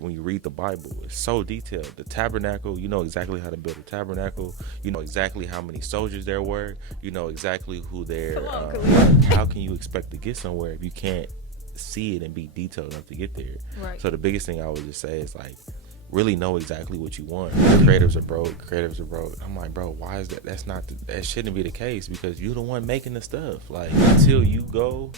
When you read the Bible, it's so detailed. The tabernacle, you know exactly how to build a tabernacle. You know exactly how many soldiers there were. You know exactly who they're. Come on, Kahlil. How can you expect to get somewhere if you can't see it and be detailed enough to get there? Right. So the biggest thing I would just say is like, really know exactly what you want. Creatives are broke. I'm like, bro, why is that? That shouldn't be the case, because you're the one making the stuff. Like, until you go,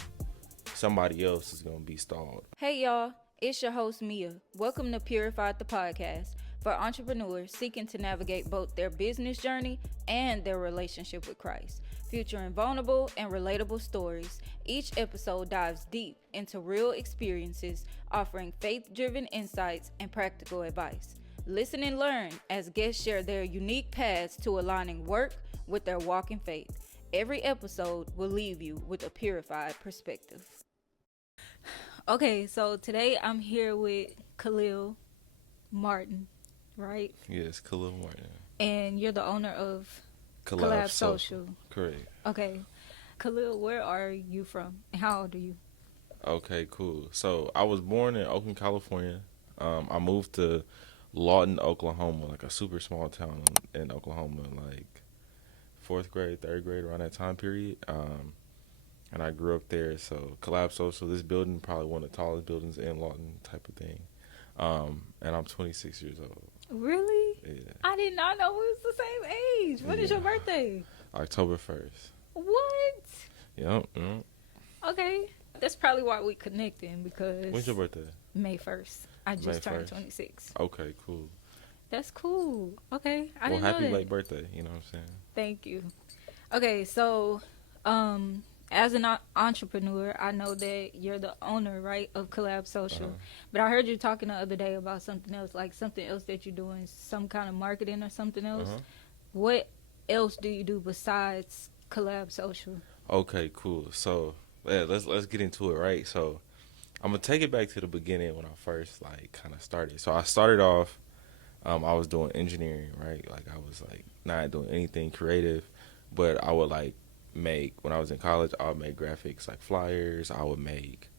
somebody else is gonna be stalled. Hey y'all, it's your host Mia. Welcome to Purified, the podcast for entrepreneurs seeking to navigate both their business journey and their relationship with Christ. Featuring vulnerable and relatable stories, each episode dives deep into real experiences, offering faith-driven insights and practical advice. Listen and learn as guests share their unique paths to aligning work with their walk in faith. Every episode will leave you with a purified perspective. Okay, so today I'm here with Kahlil Martin, right? Yes, Kahlil Martin. And you're the owner of Kahlab Social. Correct. Okay. Kahlil, where are you from? And how old are you? Okay, cool. So I was born in Oakland, California. I moved to Lawton, Oklahoma, like a super small town in Oklahoma, like 4th grade, 3rd grade, around that time period. And I grew up there. So Kahlab Social, this building, probably one of the tallest buildings in Lawton, type of thing. And I'm 26 years old. Really? Yeah. I did not know we was the same age. When is your birthday? October 1st. What? Yep. Okay. That's probably why we connecting, because When's your birthday? May 1st. I just May turned 1st. 26. Okay, cool. That's cool. Okay. I Well, didn't know happy that. late birthday. You know what I'm saying? Thank you. Okay, so as an entrepreneur, I know that you're the owner, right, of Kahlab Social. Uh-huh. But I heard you talking the other day about something else, like something else that you're doing, some kind of marketing or something else. Uh-huh. What else do you do besides Kahlab Social? Okay, cool. So yeah, let's get into it, right? So I'm gonna take it back to the beginning when I first kind of started. So I started off, I was doing engineering, right? Like I was like not doing anything creative, but I would make, when I was in college, I would make graphics like flyers. I would make,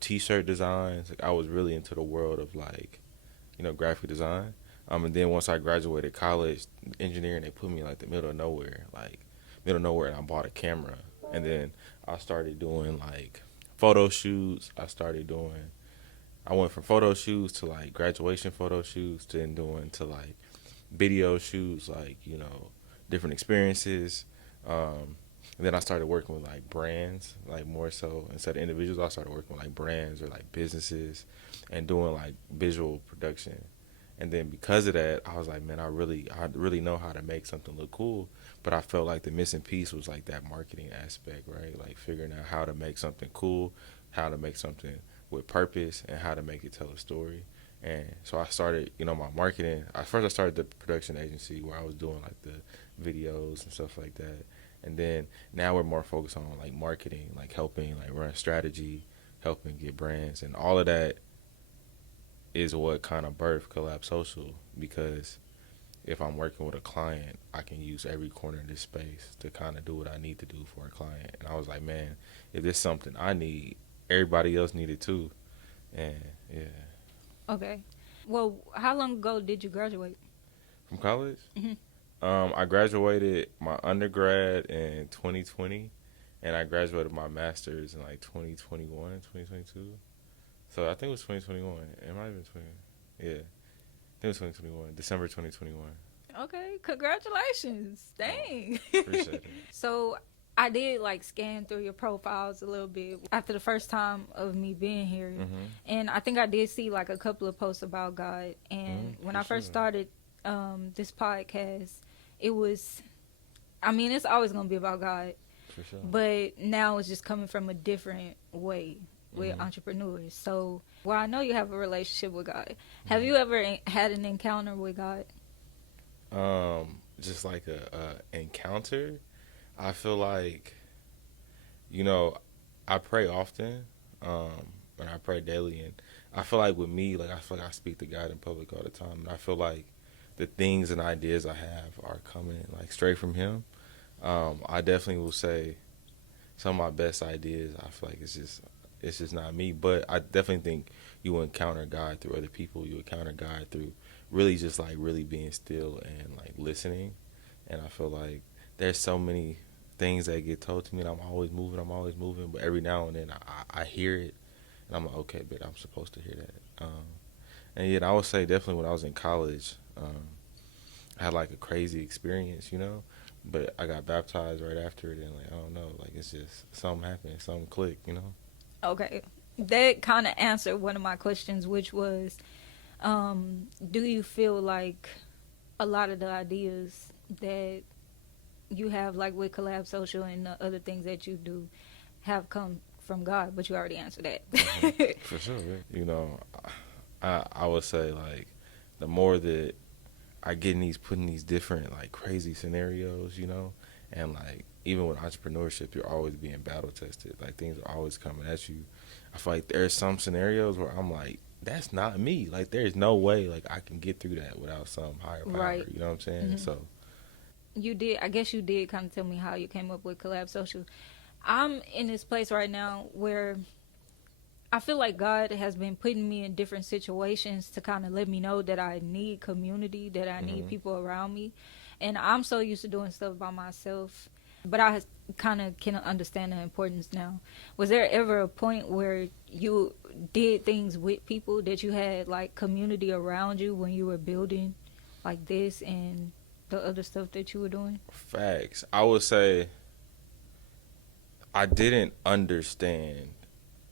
T-shirt designs. Like I was really into the world of graphic design. And then once I graduated college, engineering, they put me the middle of nowhere, and I bought a camera. And then I started doing photo shoots. I went from photo shoots to graduation photo shoots, then doing to video shoots, different experiences. And then I started working with brands, more so instead of individuals. I started working with brands or businesses, and doing visual production. And then because of that, I was like, man, I really know how to make something look cool. But I felt like the missing piece was that marketing aspect, right? Figuring out how to make something cool, how to make something with purpose, and how to make it tell a story. And so I started, my marketing. First I started the production agency where I was doing the videos and stuff like that. And then now we're more focused on marketing, helping run strategy, helping get brands, and all of that is what kind of birthed Kahlab Social. Because if I'm working with a client, I can use every corner of this space to kind of do what I need to do for a client. And I was like, man, if this is something I need, everybody else need it too. And yeah. Okay. Well, how long ago did you graduate? From college? Mm-hmm. I graduated my undergrad in 2020, and I graduated my master's in 2021, 2022. So I think it was 2021. It might have been 20. Yeah. I think it was 2021, December 2021. Okay, congratulations. Dang. Appreciate it. So I did scan through your profiles a little bit after the first time of me being here. Mm-hmm. And I think I did see a couple of posts about God. And when I first started this podcast, it was, it's always going to be about God. For sure. But now it's just coming from a different way with entrepreneurs. So, I know you have a relationship with God. Have you ever had an encounter with God? Just a encounter. I feel I pray often, and I pray daily, and I feel with me, I feel I speak to God in public all the time, and I feel the things and ideas I have are coming straight from Him. I definitely will say some of my best ideas, I feel it's just it's just not me. But I definitely think you will encounter God through other people. You encounter God through really just like really being still and like listening. And I feel like there's so many things that get told to me, and I'm always moving. But every now and then I hear it, and I'm like, okay, but I'm supposed to hear that. And yet I would say definitely when I was in college, I had like a crazy experience, you know. But I got baptized right after it, and like I don't know, like it's just something happened, something clicked, you know. Okay. That kind of answered one of my questions, which was, do you feel like a lot of the ideas that you have, like with Kahlab Social and the other things that you do, have come from God? But you already answered that. For sure, yeah. You know, I would say like the more that I get in these put in these different like crazy scenarios, you know, and like even with entrepreneurship, you're always being battle tested. Like things are always coming at you. I feel like there's some scenarios where I'm like, that's not me. Like there's no way like I can get through that without some higher power. Right. You know what I'm saying? Mm-hmm. So I guess you did kind of tell me how you came up with Kahlab Social. I'm in this place right now where I feel like God has been putting me in different situations to kind of let me know that I need community, that I need people around me. And I'm so used to doing stuff by myself, but I kind of can understand the importance now. Was there ever a point where you did things with people, that you had like community around you when you were building like this and the other stuff that you were doing? facts. I would say I didn't understand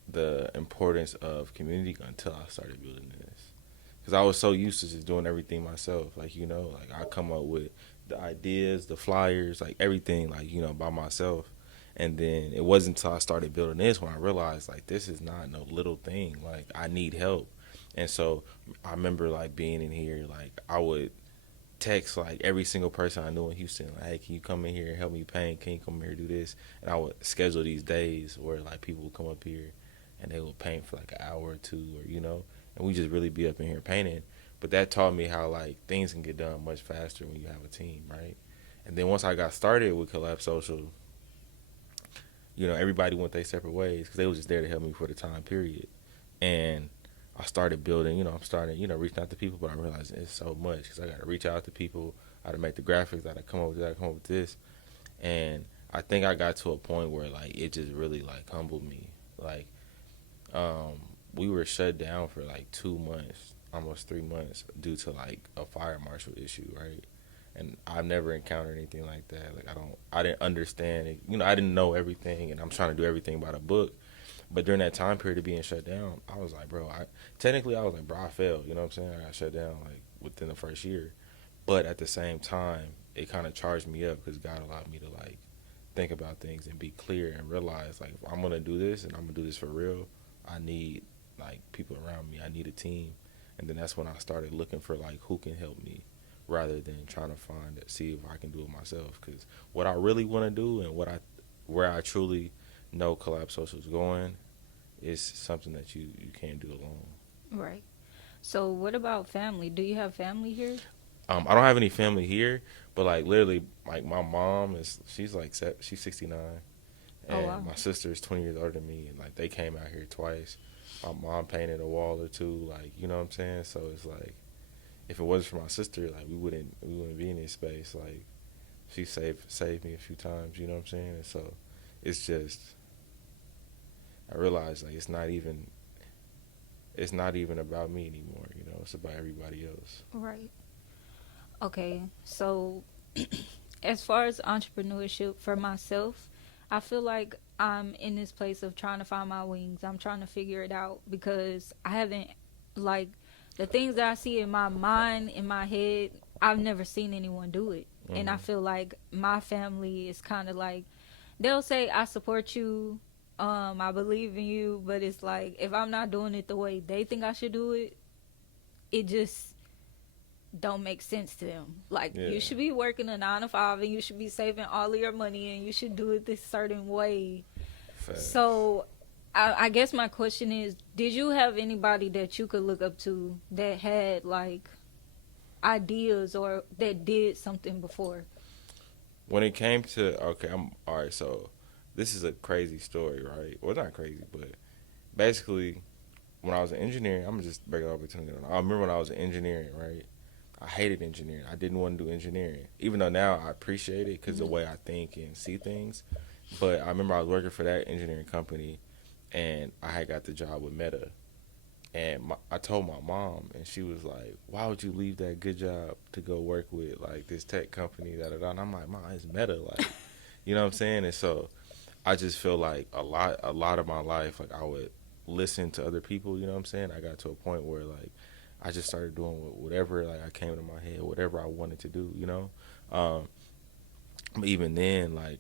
the importance of community until I started building this. Because I was so used to just doing everything myself. Like, you know, like I come up with the ideas, the flyers, like everything, like, you know, by myself. And then it wasn't until I started building this when I realized, like, this is not no little thing. Like, I need help. And so I remember, like, being in here, like, I would text like every single person I knew in Houston, like, hey, can you come in here and help me paint? Can you come in here and do this? And I would schedule these days where like people would come up here and they would paint for like an hour or two, or you know, and we just really be up in here painting. But that taught me how like things can get done much faster when you have a team, right? And then once I got started with Kahlab Social, you know, everybody went their separate ways because they was just there to help me for the time period. And I started building, you know, I'm starting, you know, reaching out to people, but I realized it's so much because I got to reach out to people, I got to make the graphics, I got to come up with that, come up with this. And I think I got to a point where, like, it just really, like, humbled me. Like, we were shut down for, like, 2 months, almost 3 months, due to, like, a fire marshal issue, right? And I've never encountered anything like that. Like, I didn't understand it. You know, I didn't know everything, and I'm trying to do everything by the book. But during that time period of being shut down, I was like, bro, I was like, bro, I failed. You know what I'm saying? I got shut down like within the first year. But at the same time, it kind of charged me up because God allowed me to like think about things and be clear and realize like if I'm gonna do this and I'm gonna do this for real, I need like people around me. I need a team. And then that's when I started looking for like who can help me rather than trying to see if I can do it myself. Because what I really want to do and where I truly know Kahlab Social is going is something that you can't do alone. Right. So what about family? Do you have family here? I don't have any family here, but like literally, like my mom she's 69, Oh, and wow. my sister is 20 years older than me, and like they came out here twice. My mom painted a wall or two, like you know what I'm saying. So it's like if it wasn't for my sister, like we wouldn't be in this space. Like she saved me a few times, you know what I'm saying. And so it's just I realized like it's not even about me anymore, you know. It's about everybody else. Right. Okay. So as far as entrepreneurship for myself, I feel like I'm in this place of trying to find my wings. I'm trying to figure it out because I haven't, like, the things that I see in my mind, in my head, I've never seen anyone do it. Mm-hmm. And I feel like my family is kind of like, they'll say, I support you, I believe in you, but it's like, if I'm not doing it the way they think I should do it, it just don't make sense to them. Like, you should be working a 9 to 5 and you should be saving all of your money and you should do it this certain way. Fact. So I guess my question is, did you have anybody that you could look up to that had like ideas or that did something before? When it came to, okay, I'm all right, so this is a crazy story, right? Well, not crazy, but basically, when I was in engineering, I'm gonna just break it all between them. I remember when I was in engineering, right? I hated engineering. I didn't want to do engineering, even though now I appreciate it because the way I think and see things. But I remember I was working for that engineering company, and I had got the job with Meta. And I told my mom, and she was like, "Why would you leave that good job to go work with like this tech company?" Da da da. And I'm like, "Mom, it's Meta, like, you know what I'm saying?" And so I just feel like a lot of my life, like I would listen to other people. You know what I'm saying? I got to a point where like I just started doing whatever like I came to my head, whatever I wanted to do. Um, but even then, like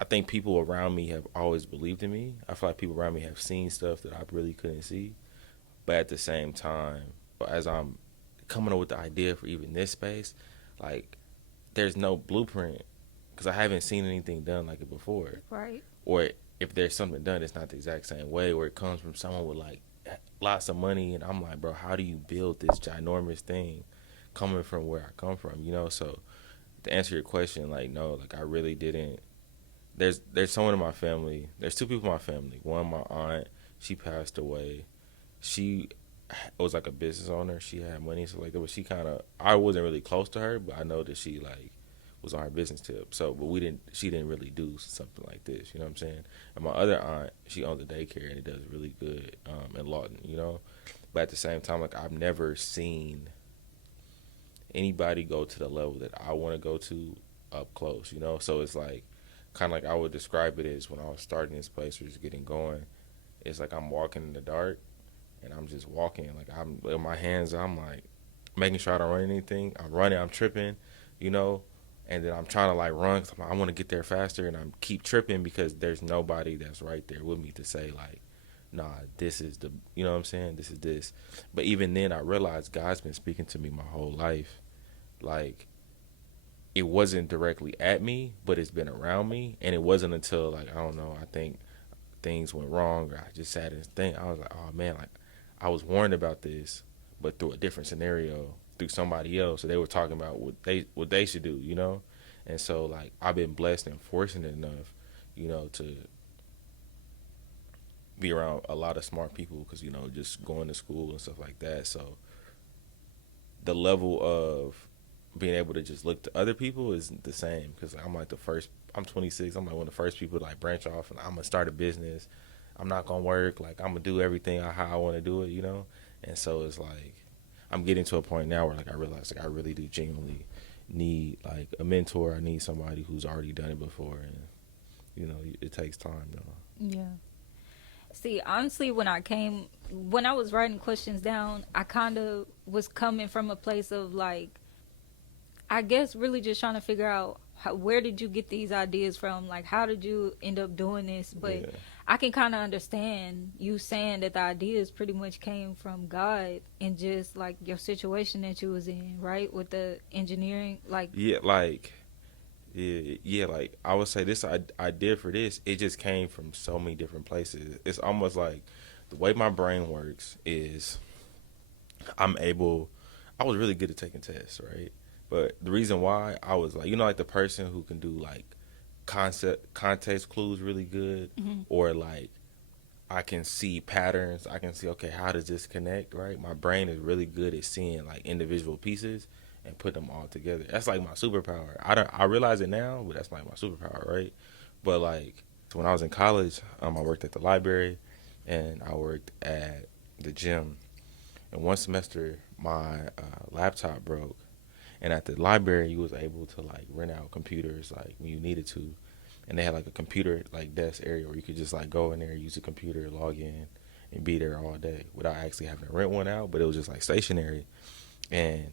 I think people around me have always believed in me. I feel like people around me have seen stuff that I really couldn't see. But at the same time, as I'm coming up with the idea for even this space, like there's no blueprint because I haven't seen anything done like it before. Right. Or if there's something done, it's not the exact same way. Or it comes from someone with like lots of money, and I'm like, bro, how do you build this ginormous thing coming from where I come from? So to answer your question, like no, like I really didn't. There's someone in my family. There's two people in my family. One, my aunt, she passed away. She was like a business owner. She had money, so like that. But she kind of, I wasn't really close to her, but I know that she like was on her business tip. So, but we didn't. She didn't really do something like this. You know what I'm saying? And my other aunt, she owns a daycare and it does really good in Lawton. But at the same time, like I've never seen anybody go to the level that I want to go to up close. So it's like kind of like I would describe it as when I was starting this place or just getting going. It's like I'm walking in the dark and I'm just walking. Like I'm with my hands, I'm like making sure I don't run anything. I'm running, I'm tripping, you know, and then I'm trying to like run because I want to get there faster, and I'm keep tripping because there's nobody that's right there with me to say like, nah, this is the, you know what I'm saying? This is this. But even then, I realized God's been speaking to me my whole life. Like it wasn't directly at me, but it's been around me, and it wasn't until like I don't know, I think things went wrong or I just sat and think. I was like, oh man, like I was warned about this, but through a different scenario, through somebody else. So they were talking about what they should do. And so like I've been blessed and fortunate enough, to be around a lot of smart people because just going to school and stuff like that. So the level of being able to just look to other people isn't the same because I'm like the first. I'm 26. I'm like one of the first people to like branch off and I'm gonna start a business. I'm not gonna work. Like I'm gonna do everything how I want to do it. And so it's like I'm getting to a point now where like I realize like I really do genuinely need like a mentor. I need somebody who's already done it before, and it takes time though. Yeah. See, honestly, when I was writing questions down, I kind of was coming from a place of like, I guess really just trying to figure out where did you get these ideas from? Like, how did you end up doing this? But Yeah. I can kind of understand you saying that the ideas pretty much came from God and just like your situation that you was in, right? With the engineering, like, Yeah, like yeah, like I would say this I did for this. It just came from so many different places. It's almost like the way my brain works is I'm able. I was really good at taking tests, right? But the reason why I was like, like the person who can do like context clues really good, or like I can see patterns. I can see, okay, how does this connect, right? My brain is really good at seeing like individual pieces and put them all together. That's like my superpower. I realize it now, but that's like my superpower, right? But like so when I was in college, I worked at the library and I worked at the gym. And one semester, my laptop broke, and at the library, you was able to like rent out computers like when you needed to, and they had like a computer like desk area where you could just like go in there, use a computer, log in, and be there all day without actually having to rent one out. But it was just like stationary, and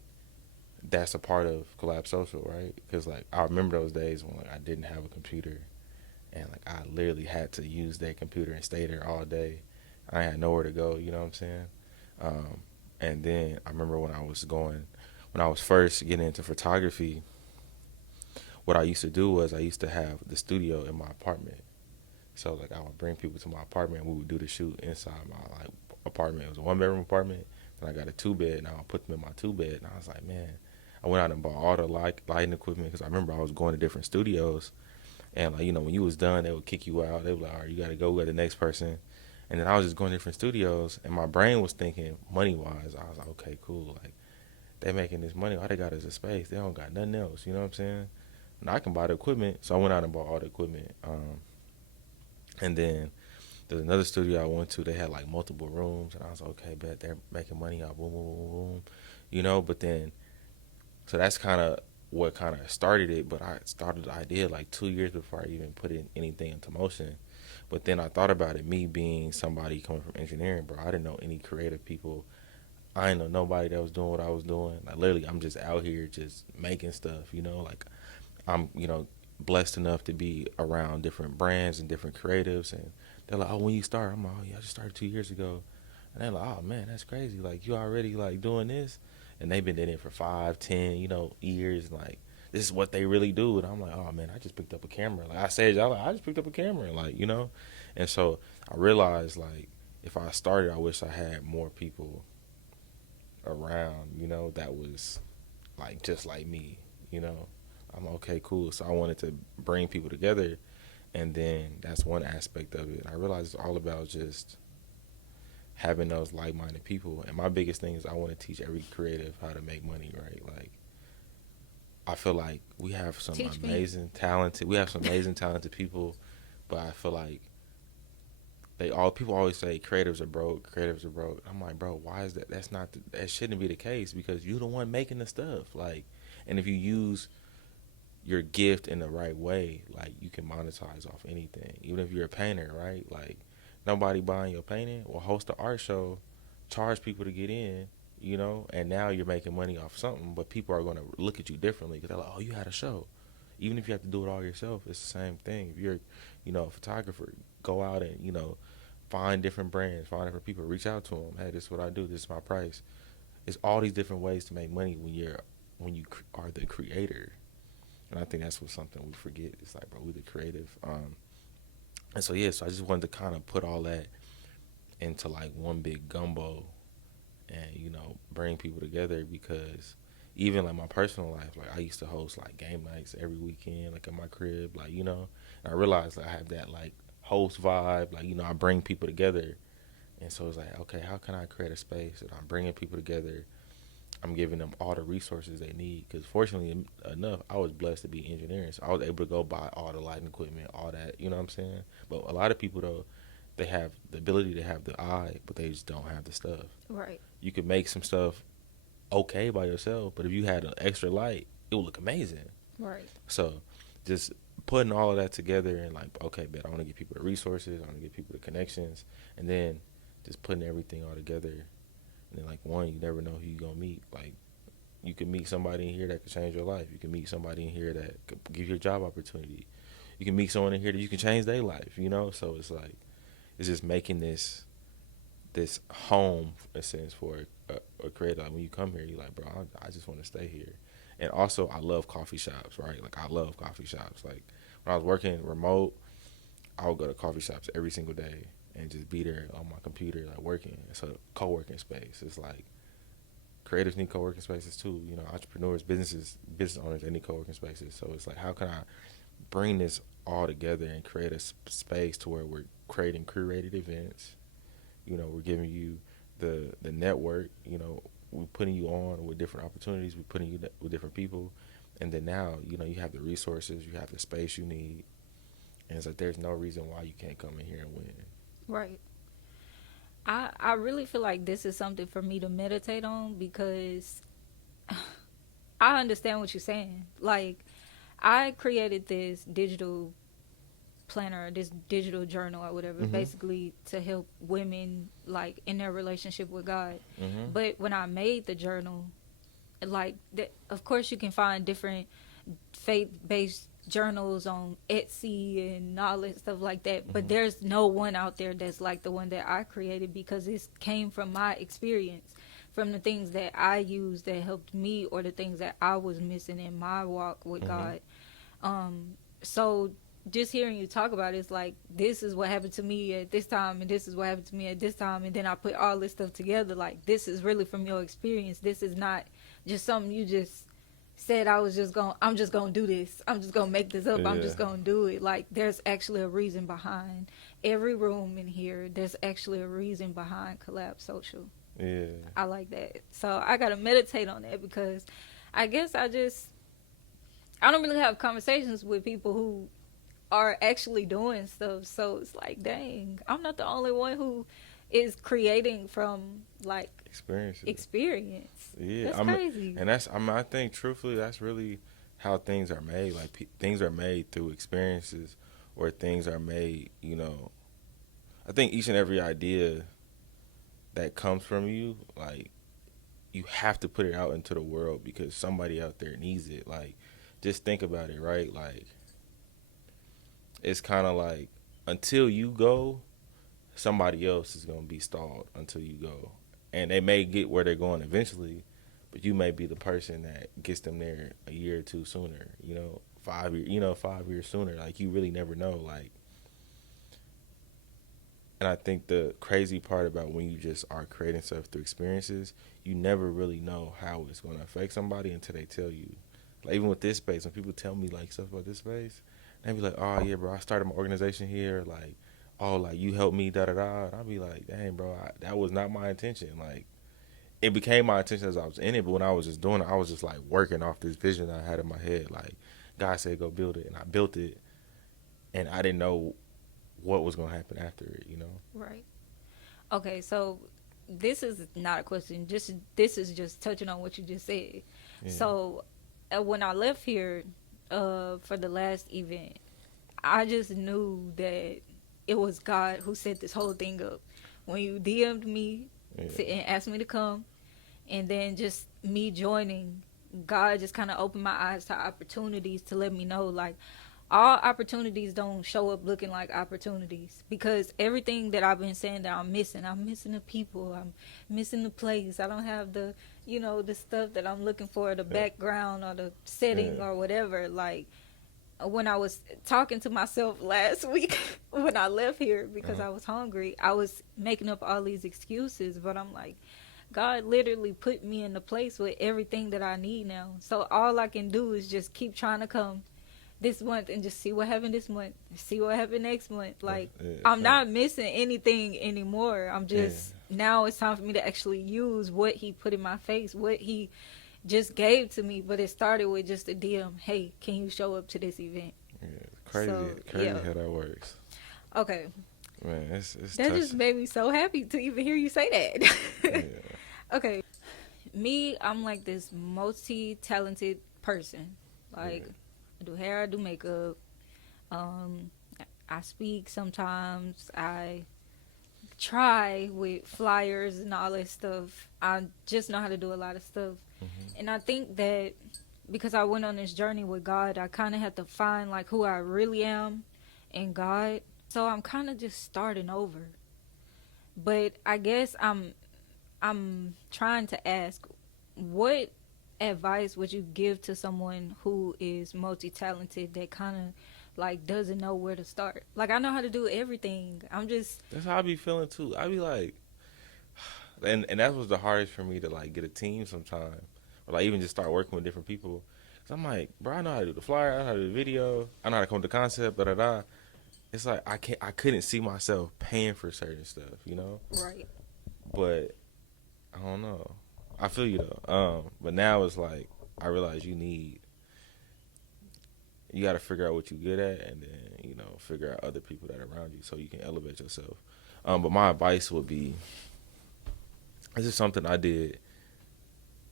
that's a part of Kahlab Social, right? Because like I remember those days when like I didn't have a computer, and like I literally had to use that computer and stay there all day. I had nowhere to go. You know what I'm saying? And then I remember when I was first getting into photography, what I used to do was I used to have the studio in my apartment. So like I would bring people to my apartment and we would do the shoot inside my like apartment. It was a 1-bedroom apartment. And I got a 2-bed and I would put them in my 2-bed. And I was like, man, I went out and bought all the lighting equipment because I remember I was going to different studios. And like, when you was done, they would kick you out. They were like, all right, you got to go with the next person. And then I was just going to different studios, and my brain was thinking money wise. I was like, okay, cool. Like they making this money. All they got is a space. They don't got nothing else. You know what I'm saying? And I can buy the equipment, so I went out and bought all the equipment. And then there's another studio I went to. They had like multiple rooms, and I was like, okay, bet they're making money out. Boom, boom, boom, boom. You know, but then so that's kind of what kind of started it. But I started the idea like 2 years before I even put anything into motion. But then I thought about it, me being somebody coming from engineering, bro. I didn't know any creative people. I didn't know nobody that was doing what I was doing. Like literally, I'm just out here just making stuff. You know, like I'm blessed enough to be around different brands and different creatives, and they're like, oh, when you start? I'm like, oh yeah, I just started 2 years ago. And they're like, oh man, that's crazy. Like you already like doing this, and they've been doing it for 5, 10, years. Like this is what they really do. And I'm like, oh man, I just picked up a camera. Like I said, y'all, like, I just picked up a camera. Like and so I realized like if I started, I wish I had more people around, that was like just like me, you know. I'm okay, cool. So I wanted to bring people together, and then that's one aspect of it. I realized it's all about just having those like-minded people. And my biggest thing is I want to teach every creative how to make money, right? Like I feel like we have some amazing talented people, but I feel like people always say creatives are broke, creatives are broke. I'm like, bro, why is that? That shouldn't be the case, because you're the one making the stuff. Like, and if you use your gift in the right way, like you can monetize off anything. Even if you're a painter, right? Like nobody buying your painting, well, host an art show, charge people to get in, and now you're making money off something, but people are going to look at you differently because they're like, oh, you had a show. Even if you have to do it all yourself, it's the same thing. If you're, a photographer, go out and, find different brands, find different people, reach out to them. Hey, this is what I do. This is my price. It's all these different ways to make money when you are the creator. And I think that's something we forget. It's like, bro, we the creative. And so, yeah, so I just wanted to kind of put all that into like one big gumbo and, bring people together, because even like my personal life, like I used to host like game nights every weekend, like at my crib, like, and I realized like I have that like host vibe, like, I bring people together. And so it's like, okay, how can I create a space that I'm bringing people together? I'm giving them all the resources they need, because fortunately enough, I was blessed to be engineering, so I was able to go buy all the lighting equipment, all that, you know what I'm saying? But a lot of people, though, they have the ability to have the eye, but they just don't have the stuff. Right. You could make some stuff okay by yourself, but if you had an extra light, it would look amazing. Right. So just putting all of that together and like, okay, bet I want to get people the resources, I want to get people the connections, and then just putting everything all together. And then, like, one, you never know who you're going to meet. Like, you can meet somebody in here that could change your life. You can meet somebody in here that could give you a job opportunity. You can meet someone in here that you can change their life, So it's like, it's just making this home, in a sense, for a creator. Like, when you come here, you're like, bro, I just want to stay here. And also, I love coffee shops, right? Like, I love coffee shops. Like, when I was working remote, I would go to coffee shops every single day and just be there on my computer, like working. It's a co-working space. It's like creatives need co-working spaces too. Entrepreneurs, business owners, they need co-working spaces. So it's like, how can I bring this all together and create a space to where we're creating curated events? We're giving you the network. We're putting you on with different opportunities. We're putting you with different people, and then now you have the resources, you have the space you need, and it's like there's no reason why you can't come in here and win. Right. I really feel like this is something for me to meditate on, because I understand what you're saying. Like, I created this digital planner, this digital journal or whatever, basically to help women like in their relationship with God. But when I made the journal, like, of course you can find different faith-based journals on Etsy and all that stuff like that, but there's no one out there that's like the one that I created, because it came from my experience, from the things that I used that helped me, or the things that I was missing in my walk with God. So just hearing you talk about it, it's like, this is what happened to me at this time, and this is what happened to me at this time, and then I put all this stuff together. Like, this is really from your experience. This is not just something you just said, I'm just gonna do this, I'm just gonna make this up, I'm just gonna do it. Like, there's actually a reason behind, every room in here, there's actually a reason behind Kahlab Social. Yeah. I like that. So I gotta meditate on that because I guess I don't really have conversations with people who are actually doing stuff. So it's like, dang, I'm not the only one who is creating from like Experiences. experience. Yeah, That's I mean, crazy. and I think truthfully, that's really how things are made. Like things are made through experiences, or things are made. I think each and every idea that comes from you, like you have to put it out into the world because somebody out there needs it. Like, just think about it, right? Like, it's kind of like until you go, somebody else is gonna be stalled until you go, and they may get where they're going eventually, but you may be the person that gets them there a year or two sooner. 5 years sooner. Like, you really never know. Like, and I think the crazy part about when you just are creating stuff through experiences, you never really know how it's gonna affect somebody until they tell you. Like, even with this space, when people tell me like stuff about this space, they be like, "Oh yeah, bro, I started my organization here." Like, "Oh, like you helped me, da da da." And I'll be like, "Dang, bro, that was not my intention." Like, it became my intention as I was in it, but when I was just doing it, I was just like working off this vision I had in my head. Like, God said, "Go build it," and I built it, and I didn't know what was gonna happen after it. Right. Okay, so this is not a question. Just this is just touching on what you just said. Yeah. So when I left here for the last event, I just knew that it was God who set this whole thing up. When you DM'd me and asked me to come, and then just me joining, God just kind of opened my eyes to opportunities to let me know, like, all opportunities don't show up looking like opportunities, because everything that I've been saying that I'm missing the people, I'm missing the place, I don't have the stuff that I'm looking for, the background or the setting or whatever. Like, when I was talking to myself last week when I left here because I was hungry, I was making up all these excuses, but I'm like, God literally put me in the place with everything that I need now. So all I can do is just keep trying to come this month and just see what happened this month, see what happened next month. Like, I'm not missing anything anymore. I'm just, now it's time for me to actually use what he put in my face, what he just gave to me. But it started with just a DM, hey, can you show up to this event? Yeah, crazy how that works. Okay. Man, it's that touching. Just made me so happy to even hear you say that. Yeah. Okay. Me, I'm like this multi-talented person. Like, I do hair, I do makeup. I speak sometimes. I try with flyers and all that stuff. I just know how to do a lot of stuff. And I think that because I went on this journey with God, I kind of had to find like who I really am in God. So I'm kind of just starting over. But I guess I'm trying to ask, what advice would you give to someone who is multi-talented that kind of like doesn't know where to start? Like, I know how to do everything. That's how I be feeling too. I be like, and that was the hardest for me to like get a team sometime, or like even just start working with different people. Cause I'm like, bro, I know how to do the flyer, I know how to do the video, I know how to come up with the concept, da da da. It's like I couldn't see myself paying for certain stuff. Right. But I don't know. I feel you though. But now it's like I realize you got to figure out what you're good at, and then figure out other people that are around you so you can elevate yourself. But my advice would be, this is something I did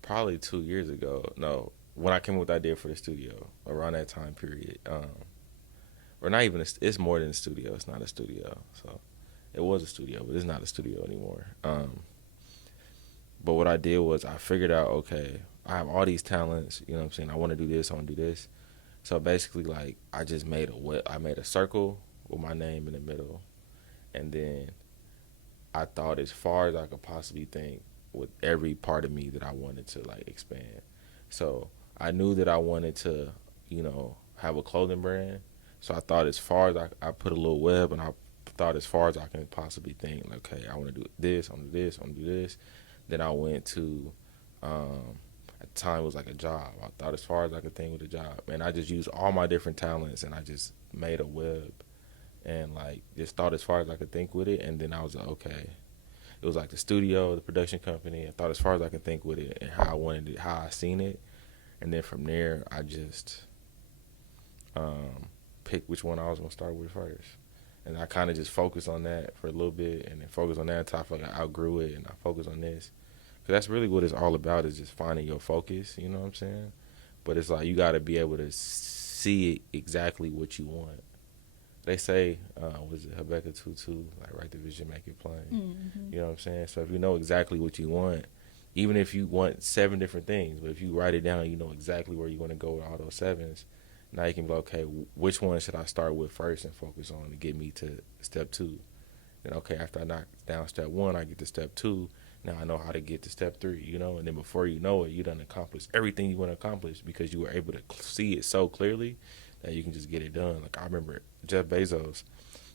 probably 2 years ago. No, when I came up with the idea for the studio around that time period. Or not even. It's more than a studio. It's not a studio. So it was a studio, but it's not a studio anymore. But what I did was I figured out, okay, I have all these talents, you know what I'm saying? I want to do this, I want to do this. So basically, like, I just made a circle with my name in the middle. And then I thought as far as I could possibly think with every part of me that I wanted to, like, expand. So I knew that I wanted to, have a clothing brand. So I thought as far as I put a little web, and I thought as far as I can possibly think, like, okay, I want to do this, I want to do this, I want to do this. Then I went to, at the time it was like a job. I thought as far as I could think with a job. And I just used all my different talents, and I just made a web and like just thought as far as I could think with it, and then I was like, okay. It was like the studio, the production company. I thought as far as I could think with it and how I wanted it, how I seen it, and then from there I just picked which one I was gonna start with first, and I kind of just focused on that for a little bit, and then focused on that until I felt like I outgrew it, and I focused on this, because that's really what it's all about, is just finding your focus. You know what I'm saying? But it's like you got to be able to see exactly what you want. They say, was it Habakkuk 2:2, like write the vision, make it plain. Mm-hmm. You know what I'm saying? So if you know exactly what you want, even if you want 7 different things, but if you write it down, you know exactly where you want to go with all those 7s. Now you can be like, okay, which one should I start with first and focus on to get me to step 2? Then okay, after I knock down step 1, I get to step 2. Now I know how to get to step 3, you know? And then before you know it, you done accomplished everything you want to accomplish because you were able to see it so clearly that you can just get it done. Like I remember Jeff Bezos.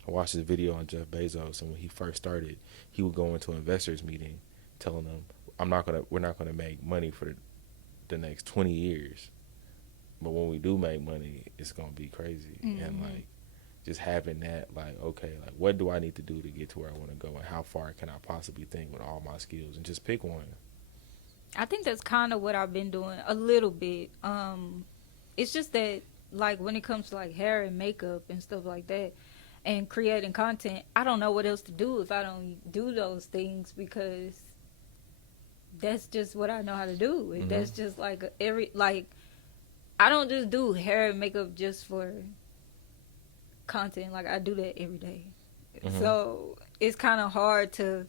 I watched this video on Jeff Bezos, and when he first started, he would go into investors meeting telling them, we're not gonna make money for the next 20 years. But when we do make money, it's gonna be crazy. Mm-hmm. And like just having that, like, okay, like what do I need to do to get to where I wanna go, and how far can I possibly think with all my skills, and just pick one. I think that's kind of what I've been doing a little bit. It's just that, like, when it comes to like hair and makeup and stuff like that, and creating content, I don't know what else to do if I don't do those things, because that's just what I know how to do. Mm-hmm. That's just like I don't just do hair and makeup just for content. Like I do that every day. Mm-hmm. So it's kind of hard to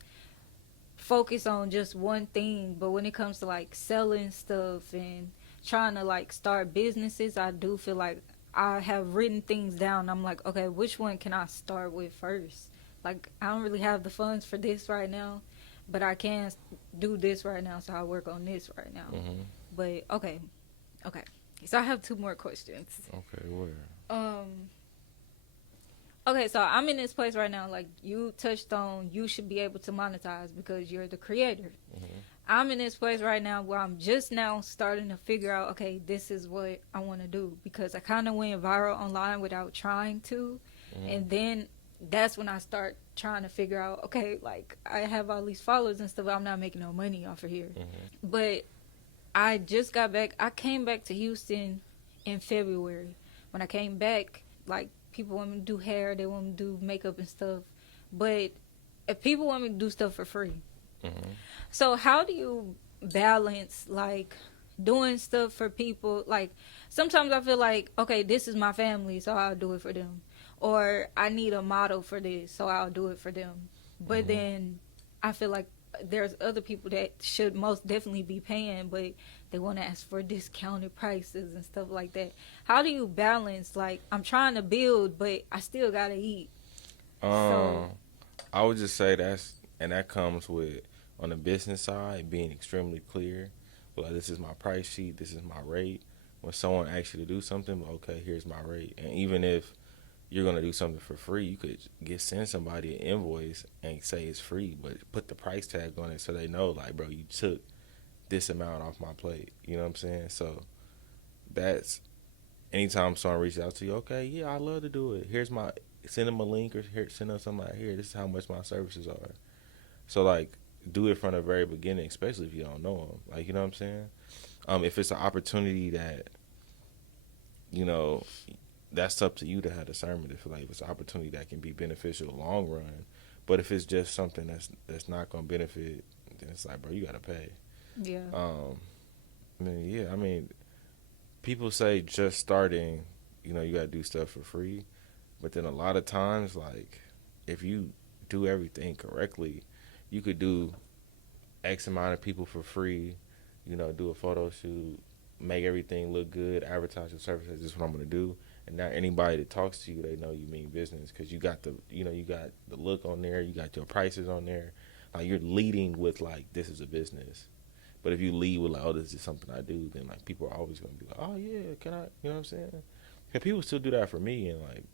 focus on just one thing. But when it comes to like selling stuff and trying to like start businesses, I do feel like I have written things down. I'm like, okay, which one can I start with first? Like, I don't really have the funds for this right now, but I can do this right now, so I'll work on this right now. Mm-hmm. But okay. So I have 2 more questions. Okay, where? Okay, so I'm in this place right now. Like you touched on, you should be able to monetize because you're the creator. Mm-hmm. I'm in this place right now where I'm just now starting to figure out, okay, this is what I want to do, because I kind of went viral online without trying to. Mm-hmm. And then that's when I start trying to figure out, okay, like I have all these followers and stuff, but I'm not making no money off of here. Mm-hmm. But I just got back. I came back to Houston in February. When I came back, like, people want me to do hair, they want me to do makeup and stuff. But if people want me to do stuff for free. Mm-hmm. So how do you balance, like, doing stuff for people? Like, sometimes I feel like, okay, this is my family, so I'll do it for them. Or I need a model for this, so I'll do it for them. But Mm-hmm. then I feel like there's other people that should most definitely be paying, but they want to ask for discounted prices and stuff like that. How do you balance, like, I'm trying to build, but I still got to eat? I would just say that comes with, on the business side, being extremely clear. Well, this is my price sheet, this is my rate. When someone asks you to do something, okay, here's my rate. And even if you're gonna do something for free, you could send somebody an invoice and say it's free, but put the price tag on it so they know, like, bro, you took this amount off my plate. You know what I'm saying? So that's, anytime someone reaches out to you, okay, yeah, I love to do it. Send them a link, or send them something like, here, this is how much my services are. So, like, do it from the very beginning, especially if you don't know them. Like, you know what I'm saying? If it's an opportunity that, you know, that's up to you to have discernment. If, like, if it's an opportunity that can be beneficial long run, but if it's just something that's not gonna benefit, then it's like, bro, you gotta pay. Yeah. I mean, people say just starting, you know, you gotta do stuff for free, but then a lot of times, like, if you do everything correctly, you could do X amount of people for free, you know, do a photo shoot, make everything look good, advertise your services. This is what I'm gonna do. And now anybody that talks to you, they know you mean business, because you got the look on there, you got your prices on there. Like, you're leading with, like, this is a business. But if you lead with, like, oh, this is something I do, then, like, people are always gonna be like, oh yeah, can I? You know what I'm saying? And people still do that for me, and, like,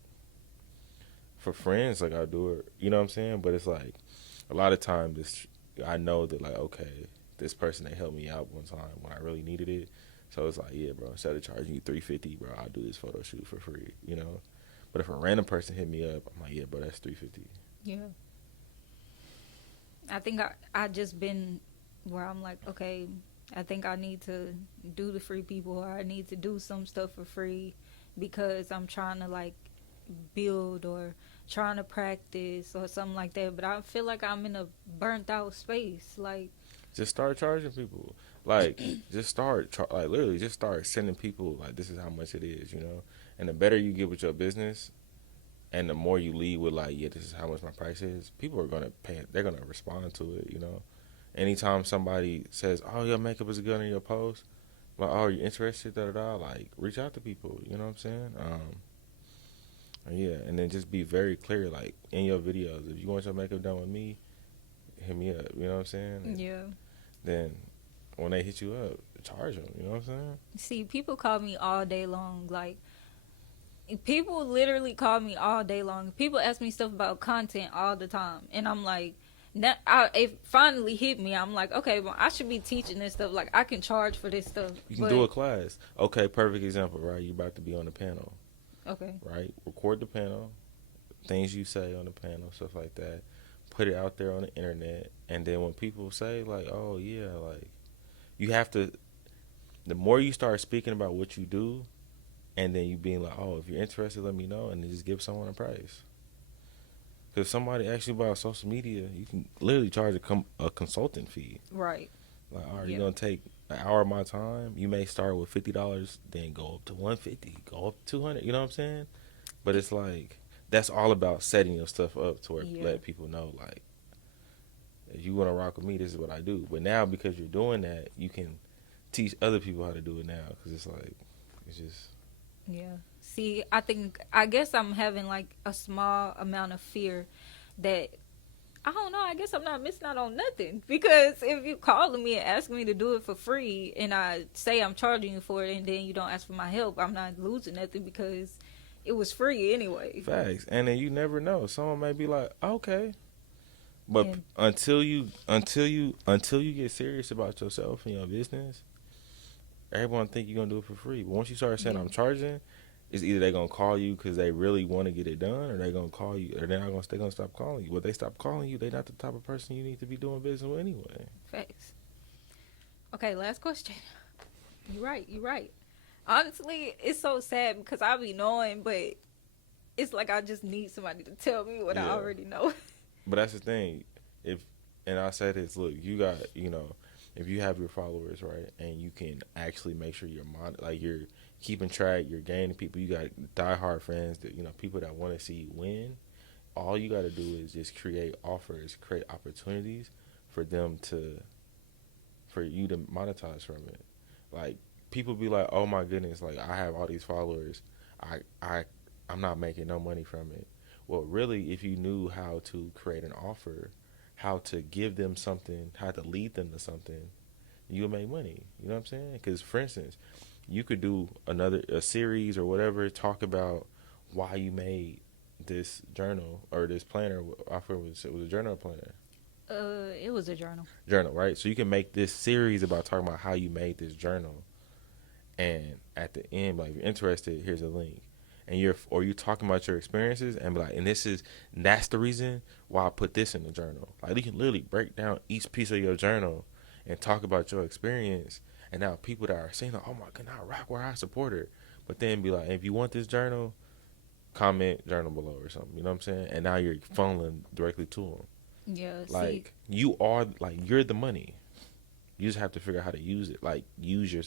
for friends, like, I do it. You know what I'm saying? But it's like, a lot of times, I know that, like, okay, this person, they helped me out one time when I really needed it. So it's like, yeah, bro, instead of charging you $350, bro, I'll do this photo shoot for free, you know? But if a random person hit me up, I'm like, yeah, bro, that's $350. Yeah. I think I just been where I'm like, okay, I think I need to do the free people, or I need to do some stuff for free because I'm trying to like build or trying to practice or something like that. But I feel like I'm in a burnt out space. Like, Just start charging people. Like, just start, like, literally, just start sending people, like, this is how much it is, you know? And the better you get with your business, and the more you lead with, like, yeah, this is how much my price is, people are going to pay it. They're going to respond to it, you know? Anytime somebody says, oh, your makeup is good on your post, like, oh, you're interested, da-da-da, like, reach out to people, you know what I'm saying? Yeah, and then just be very clear, like, in your videos, if you want your makeup done with me, hit me up, you know what I'm saying? And yeah. then when they hit you up, charge them, you know what I'm saying? See, people call me all day long. Like, people literally call me all day long. People ask me stuff about content all the time. And I'm like, it finally hit me. I'm like, okay, well, I should be teaching this stuff. Like, I can charge for this stuff. You can do a class. Okay, perfect example, right? You're about to be on the panel. Okay. Right? Record the panel, things you say on the panel, stuff like that. Put it out there on the internet. And then when people say, like, oh, yeah, like, you have to, the more you start speaking about what you do, and then you being like, oh, if you're interested, let me know, and then just give someone a price. Because somebody asks you about social media, you can literally charge a consultant fee. Right. Like, all right, you're going to take an hour of my time. You may start with $50, then go up to $150, go up to $200, you know what I'm saying? But it's like, that's all about setting your stuff up to where let people know, like, if you want to rock with me, this is what I do. But now, because you're doing that, you can teach other people how to do it now. Because it's like, it's just... Yeah. See, I guess I'm having like a small amount of fear that, I don't know, I guess I'm not missing out on nothing. Because if you calling me and asking me to do it for free, and I say I'm charging you for it, and then you don't ask for my help, I'm not losing nothing because it was free anyway. Facts. And then you never know. Someone may be like, okay. But until you get serious about yourself and your business, everyone think you're gonna do it for free. But once you start saying I'm charging, it's either they're gonna call you because they really want to get it done, or they're gonna call you, or they're gonna stop calling you. But they stop calling you, they're not the type of person you need to be doing business with anyway. Facts. Okay, last question. You're right. Honestly, it's so sad because I be knowing, but it's like I just need somebody to tell me what I already know. But that's the thing. And I said this, look, you got, if you have your followers, right, and you can actually make sure you're keeping track, you're gaining people, you got diehard fans, that people that want to see you win. All you got to do is just create offers, create opportunities for you to monetize from it. Like, people be like, oh my goodness, like, I have all these followers, I'm not making no money from it. Well, really, if you knew how to create an offer, how to give them something, how to lead them to something, you'll make money. You know what I'm saying? Because, for instance, you could do a series or whatever, talk about why you made this journal or this planner. I forget it was a journal or planner. It was a journal. Journal, right? So you can make this series about talking about how you made this journal, and at the end, like, if you're interested, here's a link. And you're talking about your experiences and be like, and that's the reason why I put this in the journal. Like, you can literally break down each piece of your journal and talk about your experience. And now people that are saying, like, oh my God, I rock where I support her. But then be like, if you want this journal, comment journal below or something. You know what I'm saying? And now you're funneling directly to them. Yeah. Like, you're the money. You just have to figure out how to use it. Like, use your,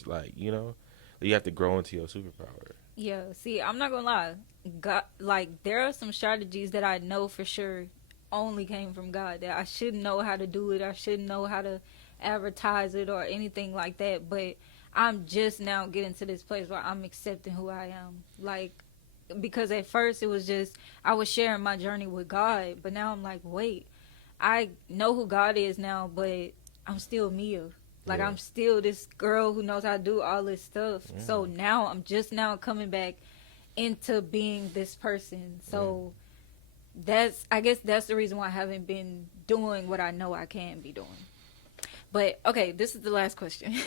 you have to grow into your superpower. Yeah, see, I'm not gonna lie. God, like, there are some strategies that I know for sure only came from God, that I shouldn't know how to do it. I shouldn't know how to advertise it or anything like that. But I'm just now getting to this place where I'm accepting who I am. Like, because at first it was just, I was sharing my journey with God. But now I'm like, wait, I know who God is now, but I'm still Mia. Like, I'm still this girl who knows how to do all this stuff. Yeah. So now I'm just now coming back into being this person. So I guess that's the reason why I haven't been doing what I know I can be doing. But, okay, this is the last question. This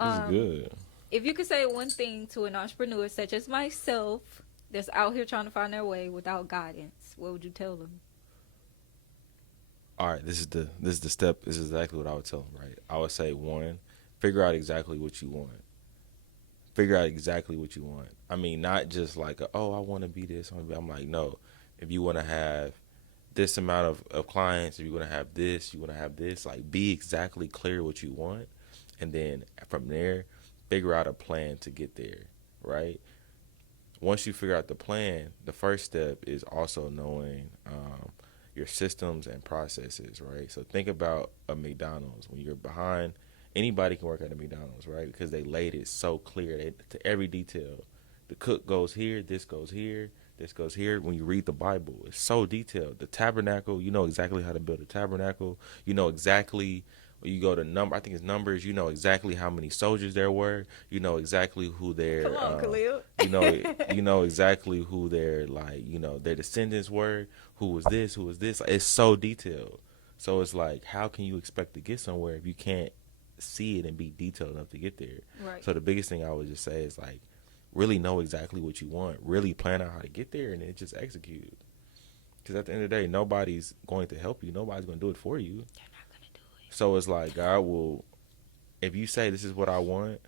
is good. If you could say one thing to an entrepreneur such as myself that's out here trying to find their way without guidance, what would you tell them? All right, this is the step. This is exactly what I would tell them. Right, I would say one, figure out exactly what you want. Figure out exactly what you want. I mean, not just like, oh, I want to be this. I'm like, no. If you want to have this amount of clients, if you want to have this, you want to have this, like, be exactly clear what you want. And then from there, figure out a plan to get there, right? Once you figure out the plan, the first step is also knowing your systems and processes, right? So think about a McDonald's. When you're behind, anybody can work at a McDonald's, right? Because they laid it so clear to every detail. The cook goes here, this goes here, this goes here. When you read the Bible, it's so detailed. The tabernacle, you know exactly how to build a tabernacle. You know exactly. When you go to I think it's Numbers. You know exactly how many soldiers there were. You know exactly who their. Come on, Kahlil. You know exactly who their their descendants were. Who was this? Who was this? It's so detailed. So it's like, how can you expect to get somewhere if you can't see it and be detailed enough to get there? Right. So the biggest thing I would just say is, like, really know exactly what you want. Really plan out how to get there, and then just execute. Because at the end of the day, nobody's going to help you. Nobody's going to do it for you. They're not going to do it. So it's like, God will, if you say this is what I want,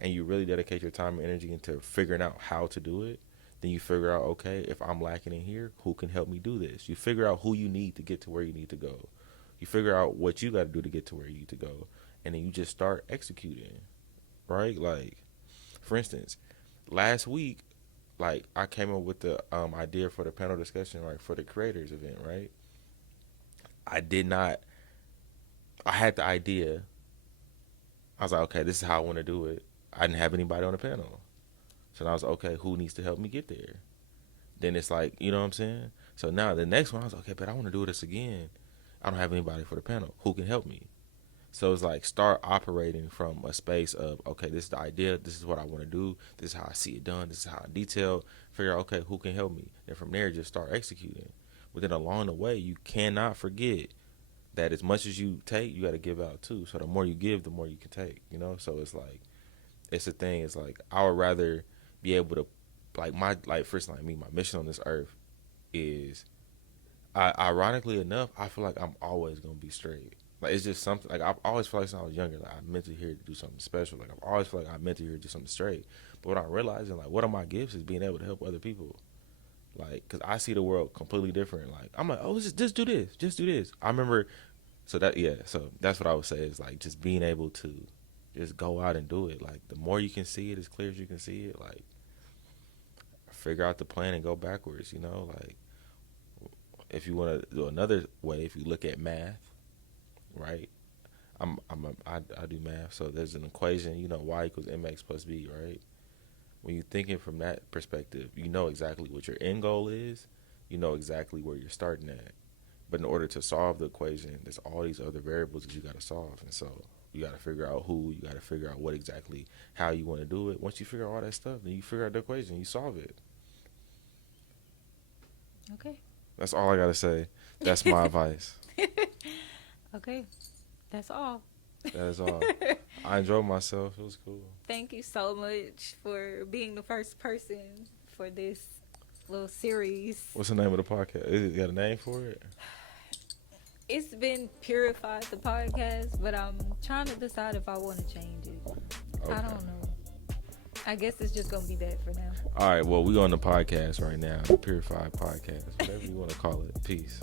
and you really dedicate your time and energy into figuring out how to do it, then you figure out, okay, if I'm lacking in here, who can help me do this? You figure out who you need to get to where you need to go. You figure out what you got to do to get to where you need to go. And then you just start executing, right? Like, for instance, last week, like, I came up with the idea for the panel discussion, right, for the creators event, right? I had the idea. I was like, okay, this is how I want to do it. I didn't have anybody on the panel. So I was like, okay, who needs to help me get there? Then it's like, you know what I'm saying? So now the next one, I was like, okay, but I want to do this again. I don't have anybody for the panel. Who can help me? So it's like, start operating from a space of, okay, this is the idea. This is what I want to do. This is how I see it done. This is how I detail. Figure out, okay, who can help me? And from there, just start executing. But then along the way, you cannot forget that as much as you take, you got to give out too. So the more you give, the more you can take, you know? So it's like, it's a thing. It's like, I would rather be able to, first, like me, my mission on this earth is, ironically enough, I feel like I'm always going to be straight. Like, it's just something, like, I always feel like since I was younger, like, I'm meant to here to do something special. Like, I always feel like I'm meant to here to do something straight. But what I'm realizing, like, one of my gifts is being able to help other people. Like, because I see the world completely different. Like, I'm like, oh, just do this. Just do this. I remember, so that's what I would say is, like, just being able to just go out and do it. Like, the more you can see it, as clear as you can see it, like, figure out the plan and go backwards, you know? Like, if you want to do another way, if you look at math, right? I do math, so there's an equation, you know, y equals mx plus b, right? When you're thinking from that perspective, you know exactly what your end goal is. You know exactly where you're starting at. But in order to solve the equation, there's all these other variables that you got to solve. And so you got to figure out who, you got to figure out what exactly, how you want to do it. Once you figure out all that stuff, then you figure out the equation, you solve it. Okay. That's all I got to say. That's my advice. Okay. That's all. That is all. I enjoyed myself. It was cool. Thank you so much for being the first person for this little series. What's the name of the podcast? Is it got a name for it? It's been Purified, the podcast, but I'm trying to decide if I want to change it. Okay. I don't know. I guess it's just going to be that for now. All right. Well, we on the podcast right now. The Purified podcast. Whatever you want to call it. Peace.